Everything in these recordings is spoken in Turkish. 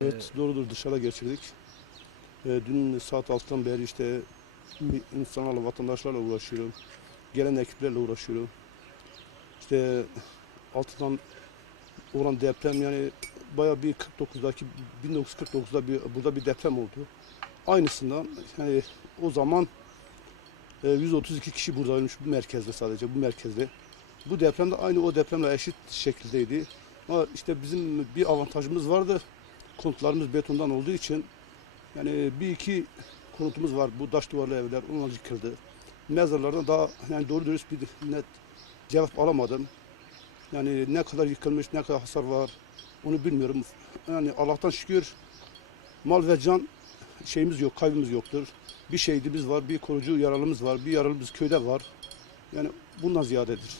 Evet doğrudur dışarıda geçirdik. Ee, dün saat 6'dan beri işte insanlarla, vatandaşlarla uğraşıyorum. Gelen ekiplerle uğraşıyorum. İşte altıdan olan deprem yani bayağı bir 49'daki 1949'da bir, burada bir deprem oldu. Aynısından yani o zaman e, 132 kişi burada ölmüş bu merkezde sadece bu merkezde. Bu deprem de aynı o depremle eşit şekildeydi. Ama işte bizim bir avantajımız vardı konutlarımız betondan olduğu için yani bir iki konutumuz var. Bu taş duvarlı evler onlar yıkıldı. Mezarlardan daha yani doğru dürüst bir net cevap alamadım. Yani ne kadar yıkılmış, ne kadar hasar var onu bilmiyorum. Yani Allah'tan şükür mal ve can şeyimiz yok, kaybımız yoktur. Bir şehidimiz var, bir korucu yaralımız var, bir yaralımız köyde var. Yani bundan ziyadedir.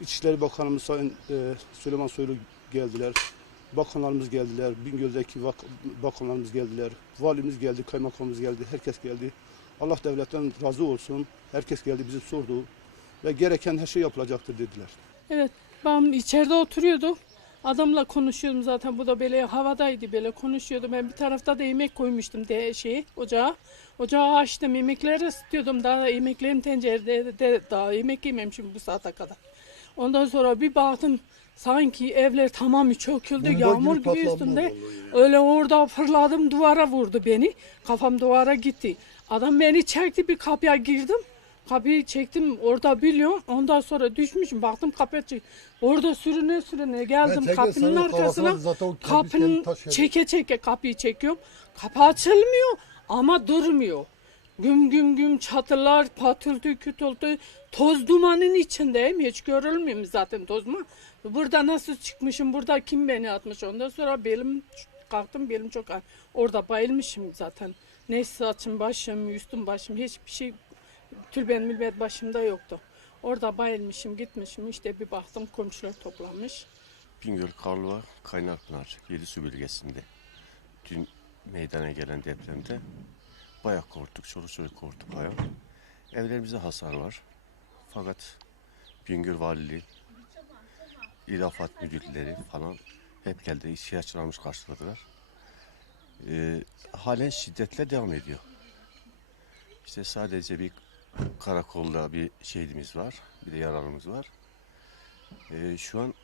İçişleri Bakanımız Sayın e, Süleyman Soylu geldiler. Bakanlarımız geldiler, Bingöl'deki vak- bakanlarımız geldiler, valimiz geldi, kaymakamımız geldi, herkes geldi. Allah devletten razı olsun. Herkes geldi bizi sordu ve gereken her şey yapılacaktır dediler. Evet ben içeride oturuyordum. Adamla konuşuyordum zaten bu da böyle havadaydı böyle konuşuyordum. Ben bir tarafta da yemek koymuştum de şey ocağa. Ocağı açtım yemekleri ısıtıyordum. Daha yemeklerim tencerede de, daha yemek yememişim bu saate kadar. Ondan sonra bir baktım sanki evler tamamı çöküldü. Bomba Yağmur gibi gibi üstünde. Öyle orada fırladım duvara vurdu beni. Kafam duvara gitti. Adam beni çekti bir kapıya girdim. Kapıyı çektim orada biliyorum. Ondan sonra düşmüşüm. Baktım kapıya çek. Orada sürüne sürüne geldim kapının arkasına. Kapının çeke çeke kapıyı çekiyorum. Kapı açılmıyor ama durmuyor. Güm güm güm çatılar patıldı kütüldü. Toz dumanın içindeyim. Hiç görülmüyor zaten toz mu? Burada nasıl çıkmışım? Burada kim beni atmış? Ondan sonra belim kalktım belim çok. Orada bayılmışım zaten. Ne saçım başım, üstüm başım hiçbir şey tülben mülbet başımda yoktu. Orada bayılmışım gitmişim işte bir baktım komşular toplanmış. Bingöl Karlova Kaynarpınar Yedisu bölgesinde dün meydana gelen depremde bayağı korktuk, çoluk çocuk korktuk bayağı. Evlerimize hasar var. Fakat Bingöl Valiliği, İlafat müdürleri falan hep geldi, ihtiyaçlarımız karşıladılar. Ee, halen şiddetle devam ediyor. İşte sadece bir karakolda bir şehidimiz var, bir de yaralımız var. Ee, şu an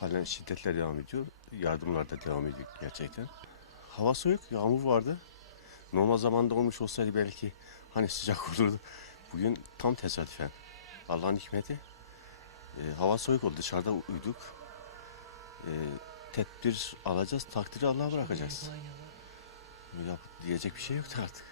halen şiddetle devam ediyor. Yardımlar da devam ediyor gerçekten. Hava soğuk, yağmur vardı. Normal zamanda olmuş olsaydı belki hani sıcak olurdu. Bugün tam tesadüfen. Allah'ın hikmeti. Ee, hava soğuk oldu, dışarıda uyuduk. Ee, tedbir alacağız, takdiri Allah'a bırakacağız. Yap, diyecek bir şey yoktu artık.